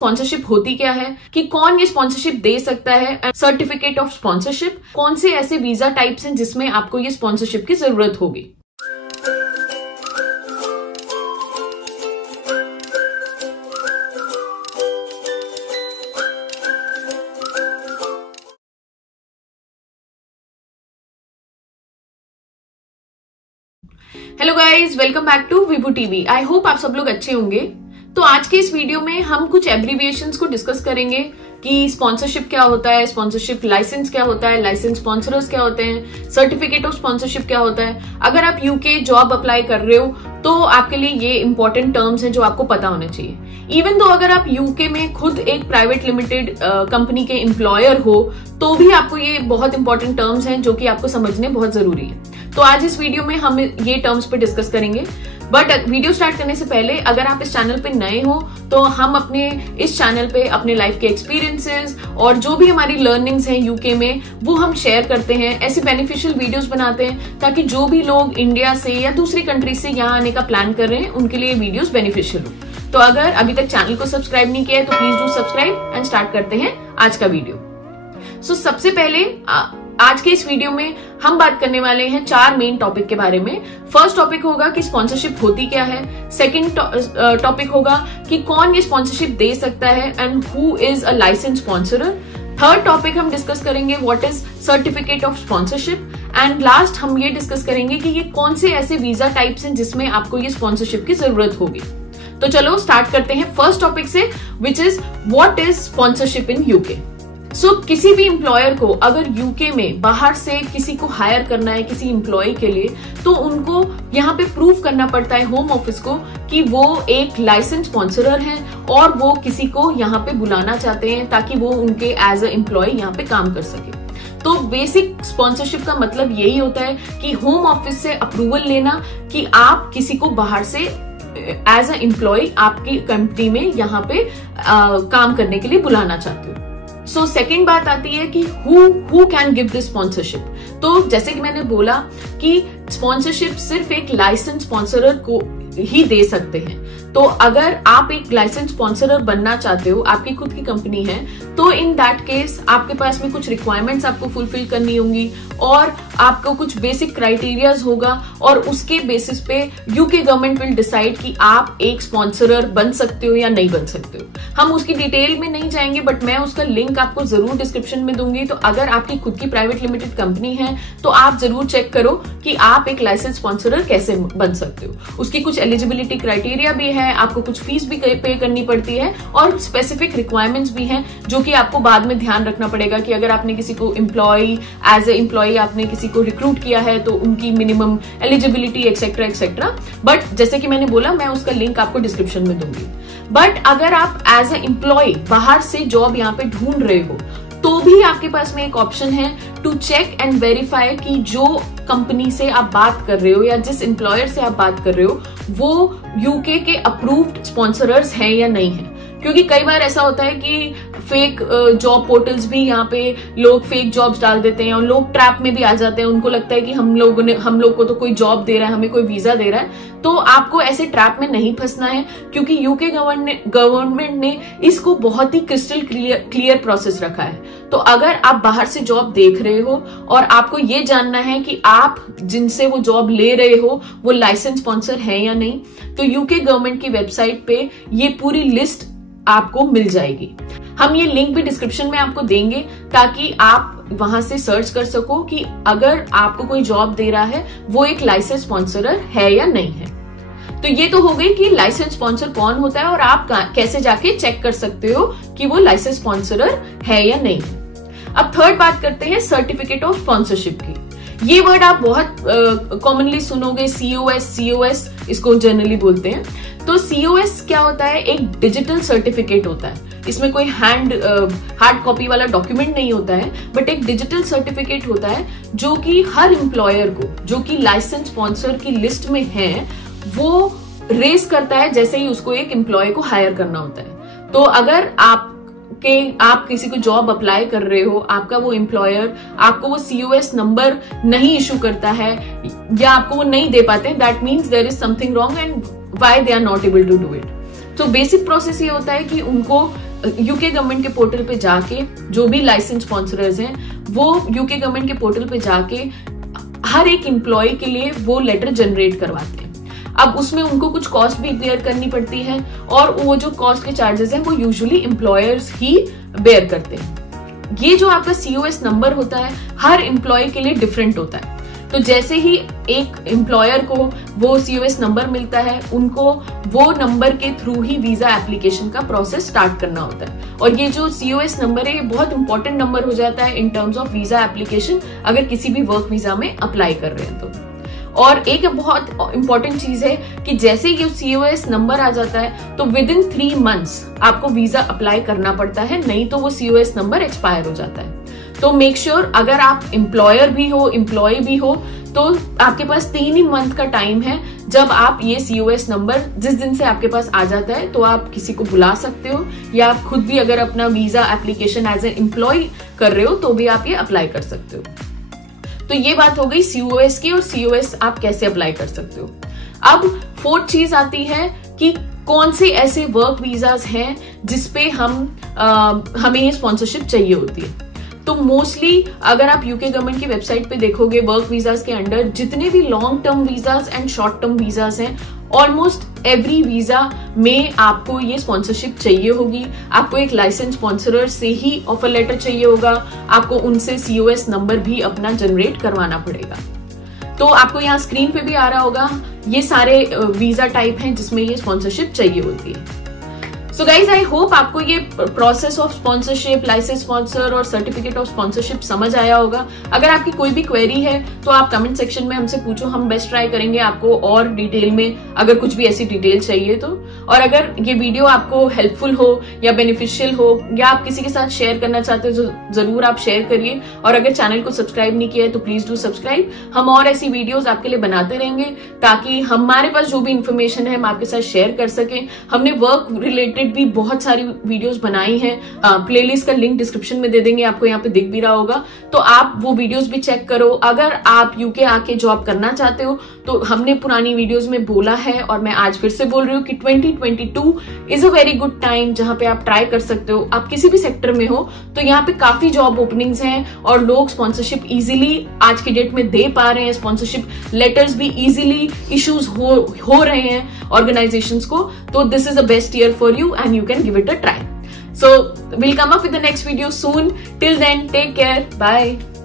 Sponsorship होती क्या है, कि कौन ये स्पॉन्सरशिप दे सकता है, सर्टिफिकेट ऑफ स्पॉन्सरशिप, कौन से ऐसे वीजा टाइप्स हैं जिसमें आपको ये स्पॉन्सरशिप की जरूरत होगी। Hello guys, welcome back to Vibhu TV. I hope आप सब लोग अच्छे होंगे। तो आज के इस वीडियो में हम कुछ एब्रीविएशंस को डिस्कस करेंगे कि स्पॉन्सरशिप क्या होता है, स्पॉन्सरशिप लाइसेंस क्या होता है, लाइसेंस स्पॉन्सर्स क्या होते हैं, सर्टिफिकेट ऑफ स्पॉन्सरशिप क्या होता है। अगर आप यूके जॉब अप्लाई कर रहे हो तो आपके लिए ये इंपॉर्टेंट टर्म्स हैं जो आपको पता होने चाहिए। इवन दो अगर आप यूके में खुद एक प्राइवेट लिमिटेड कंपनी के एम्प्लॉयर हो तो भी आपको ये बहुत इंपॉर्टेंट टर्म्स हैं जो कि आपको समझने बहुत जरूरी है। तो आज इस वीडियो में हम ये टर्म्स पे डिस्कस करेंगे। बट वीडियो स्टार्ट करने से पहले अगर आप इस चैनल पे नए हो तो हम अपने इस चैनल पे अपने लाइफ के एक्सपीरियंसेस और जो भी हमारी लर्निंग्स हैं यूके में वो हम शेयर करते हैं। ऐसी बेनिफिशियल वीडियोस बनाते हैं ताकि जो भी लोग इंडिया से या दूसरी कंट्री से यहाँ आने का प्लान कर रहे हैं उनके लिए वीडियोस बेनिफिशियल हो। तो अगर अभी तक चैनल को सब्सक्राइब नहीं किया है तो please do subscribe and start करते हैं आज का वीडियो। सो सबसे पहले आज के इस वीडियो में हम बात करने वाले हैं 4 मेन टॉपिक के बारे में। फर्स्ट टॉपिक होगा कि स्पॉन्सरशिप होती क्या है। सेकंड टॉपिक होगा कि कौन ये स्पॉन्सरशिप दे सकता है and who is a licence sponsorer. Third topic हम डिस्कस करेंगे what is certificate of sponsorship. And last हम ये डिस्कस करेंगे कि ये कौन से ऐसे वीजा टाइप्स हैं जिसमें आपको ये स्पॉन्सरशिप की जरूरत होगी। तो चलो स्टार्ट करते हैं फर्स्ट टॉपिक से, which is what is sponsorship in UK. So किसी भी एम्प्लॉयर को अगर यूके में बाहर से किसी को हायर करना है किसी एम्प्लॉय के लिए तो उनको यहाँ पे प्रूव करना पड़ता है होम ऑफिस को कि वो एक लाइसेंस स्पॉन्सरर हैं और वो किसी को यहाँ पे बुलाना चाहते हैं ताकि वो उनके एज अ एम्प्लॉय यहाँ पे काम कर सके। तो बेसिक स्पॉन्सरशिप का मतलब यही होता है कि होम ऑफिस से अप्रूवल लेना कि आप किसी को बाहर से एज अ एम्प्लॉय आपकी कंपनी में यहाँ पे काम करने के लिए बुलाना चाहते हो। सो सेकेंड बात आती है कि who can give this sponsorship. तो जैसे कि मैंने बोला कि स्पॉन्सरशिप सिर्फ एक लाइसेंस स्पॉन्सरर को ही दे सकते हैं। तो अगर आप एक लाइसेंस स्पॉन्सरर बनना चाहते हो, आपकी खुद की कंपनी है, तो इन दैट केस आपके पास में कुछ रिक्वायरमेंट्स आपको फुलफिल करनी होंगी और आपको कुछ बेसिक क्राइटेरियाज होगा और उसके बेसिस पे यूके गवर्नमेंट विल डिसाइड कि आप एक स्पॉन्सरर बन सकते हो या नहीं बन सकते हो। हम उसकी डिटेल में नहीं जाएंगे बट मैं उसका लिंक आपको जरूर डिस्क्रिप्शन में दूंगी। तो अगर आपकी खुद की प्राइवेट लिमिटेड कंपनी है तो आप जरूर चेक करो कि आप एक लाइसेंस स्पॉन्सरर कैसे बन सकते हो। उसकी कुछ एलिजिबिलिटी क्राइटेरिया भी है, आपको कुछ फीस भी पे करनी पड़ती है और स्पेसिफिक रिक्वायरमेंट्स भी हैं जो कि आपको बाद में ध्यान रखना पड़ेगा कि अगर आपने किसी को एज ए एम्प्लॉय आपने किसी को रिक्रूट किया है तो उनकी minimum eligibility etcetera etcetera. But जैसे कि मैंने बोला मैं उसका लिंक आपको डिस्क्रिप्शन में दूंगी। बट अगर आप एज ए एम्प्लॉय बाहर से जॉब यहाँ पे ढूंढ रहे हो तो भी आपके पास में एक ऑप्शन है टू चेक एंड वेरीफाई कि जो कंपनी से आप बात कर रहे हो या जिस एम्प्लॉयर से आप बात कर रहे हो वो यूके के अप्रूव्ड स्पॉन्सरर्स हैं या नहीं है। क्योंकि कई बार ऐसा होता है कि फेक जॉब पोर्टल्स भी यहाँ पे लोग फेक जॉब्स डाल देते हैं और लोग ट्रैप में भी आ जाते हैं। उनको लगता है कि हम लोग को तो कोई जॉब दे रहा है, हमें कोई वीजा दे रहा है। तो आपको ऐसे ट्रैप में नहीं फंसना है क्योंकि यूके गवर्नमेंट ने इसको बहुत ही क्रिस्टल क्लियर प्रोसेस रखा है। तो अगर आप बाहर से जॉब देख रहे हो और आपको ये जानना है कि आप जिनसे वो जॉब ले रहे हो वो लाइसेंस स्पॉन्सर है या नहीं, तो यूके गवर्नमेंट की वेबसाइट पे ये पूरी लिस्ट आपको मिल जाएगी। हम ये लिंक भी डिस्क्रिप्शन में आपको देंगे ताकि आप वहां से सर्च कर सको कि अगर आपको कोई जॉब दे रहा है वो एक लाइसेंस स्पॉन्सरर है या नहीं है। तो ये तो हो गई कि लाइसेंस स्पॉन्सर कौन होता है और आप कैसे जाके चेक कर सकते हो कि वो लाइसेंस स्पॉन्सरर है या नहीं है। अब थर्ड बात करते हैं सर्टिफिकेट ऑफ स्पॉन्सरशिप की। ये वर्ड आप बहुत कॉमनली सुनोगे, COS इसको जनरली बोलते हैं। तो COS क्या होता है? एक डिजिटल सर्टिफिकेट होता है। इसमें कोई हार्ड कॉपी वाला डॉक्यूमेंट नहीं होता है बट एक डिजिटल सर्टिफिकेट होता है जो कि हर एम्प्लॉयर को जो कि लाइसेंस स्पॉन्सर की लिस्ट में है वो रेस करता है जैसे ही उसको एक एम्प्लॉय को हायर करना होता है। तो अगर आप किसी को जॉब अप्लाई कर रहे हो, आपका वो एम्प्लॉयर आपको वो COS नंबर नहीं इशू करता है या आपको वो नहीं दे पाते, that means there is something wrong and why they are not able to do it. तो बेसिक प्रोसेस ये होता है कि उनको यूके गवर्नमेंट के पोर्टल पे जाके जो भी लाइसेंस स्पॉन्सरर्स हैं वो यूके गवर्नमेंट के पोर्टल पे जाके हर एक एम्प्लॉय के लिए वो लेटर जनरेट करवाते हैं। अब उसमें उनको कुछ कॉस्ट भी बेयर करनी पड़ती है और वो जो कॉस्ट के चार्जेस हैं वो यूजुअली एम्प्लॉयर्स ही बेयर करते हैं। ये जो आपका COS नंबर होता है हर एम्प्लॉय के लिए डिफरेंट होता है। तो जैसे ही एक एम्प्लॉयर को वो COS नंबर मिलता है उनको वो नंबर के थ्रू ही वीजा एप्लीकेशन का प्रोसेस स्टार्ट करना होता है। और ये जो COS नंबर है ये बहुत इंपॉर्टेंट नंबर हो जाता है in terms of visa application अगर किसी भी वर्क वीजा में अप्लाई कर रहे हैं तो। और एक बहुत इंपॉर्टेंट चीज है कि जैसे ये COS नंबर आ जाता है तो विद इन 3 months आपको वीजा अप्लाई करना पड़ता है, नहीं तो वो COS नंबर एक्सपायर हो जाता है। तो मेक श्योर अगर आप एम्प्लॉयर भी हो एम्प्लॉय भी हो तो आपके पास 3 ही मंथ का टाइम है जब आप ये COS नंबर जिस दिन से आपके पास आ जाता है तो आप किसी को बुला सकते हो या आप खुद भी अगर अपना visa application as a employ कर रहे हो तो भी आप ये अप्लाई कर सकते हो। तो ये बात हो गई COS की और COS आप कैसे अप्लाई कर सकते हो। अब 4th चीज आती है कि कौन से ऐसे वर्क वीजाज हैं जिसपे हमें ये स्पॉन्सरशिप चाहिए होती है। तो मोस्टली अगर आप यूके गवर्नमेंट की वेबसाइट पे देखोगे वर्क वीजाज के अंडर जितने भी long term visas and short term visas हैं ऑलमोस्ट एवरी वीजा में आपको ये स्पॉन्सरशिप चाहिए होगी। आपको एक लाइसेंस स्पॉन्सरर से ही ऑफर लेटर चाहिए होगा, आपको उनसे COS नंबर भी अपना जनरेट करवाना पड़ेगा। तो आपको यहाँ स्क्रीन पे भी आ रहा होगा ये सारे वीजा टाइप हैं जिसमें ये स्पॉन्सरशिप चाहिए होती है। सो गाइज आई होप आपको ये process of sponsorship, licence sponsor और सर्टिफिकेट ऑफ स्पॉन्सरशिप समझ आया होगा। अगर आपकी कोई भी क्वेरी है तो आप कमेंट सेक्शन में हमसे पूछो, हम बेस्ट ट्राई करेंगे आपको और डिटेल में अगर कुछ भी ऐसी डिटेल चाहिए तो। और अगर ये वीडियो आपको हेल्पफुल हो या बेनिफिशियल हो या आप किसी के साथ शेयर करना चाहते हो तो जरूर आप शेयर करिए। और अगर चैनल को सब्सक्राइब नहीं किया है तो प्लीज डू सब्सक्राइब। हम और ऐसी वीडियोज आपके लिए बनाते रहेंगे ताकि हमारे पास जो भी इंफॉर्मेशन है हम आपके साथ शेयर कर सकें। हमने वर्क रिलेटेड भी बहुत सारी वीडियोस बनाई हैं, प्लेलिस्ट का लिंक डिस्क्रिप्शन में दे देंगे, आपको यहाँ पे दिख भी रहा होगा, तो आप वो वीडियोस भी चेक करो। अगर आप यूके आके जॉब करना चाहते हो तो हमने पुरानी वीडियोस में बोला है और मैं आज फिर से बोल रही हूँ कि 2022 is a very good time जहां पे आप ट्राई कर सकते हो। आप किसी भी सेक्टर में हो तो यहाँ पे काफी जॉब ओपनिंग्स हैं और लोग स्पॉन्सरशिप इजीली आज की डेट में दे पा रहे हैं। स्पॉन्सरशिप लेटर्स भी इजीली इश्यूज हो रहे हैं ऑर्गेनाइजेशंस को। तो this is the best year for you and you can give it a try. So we'll come up with the next video soon. Till then, take care. Bye.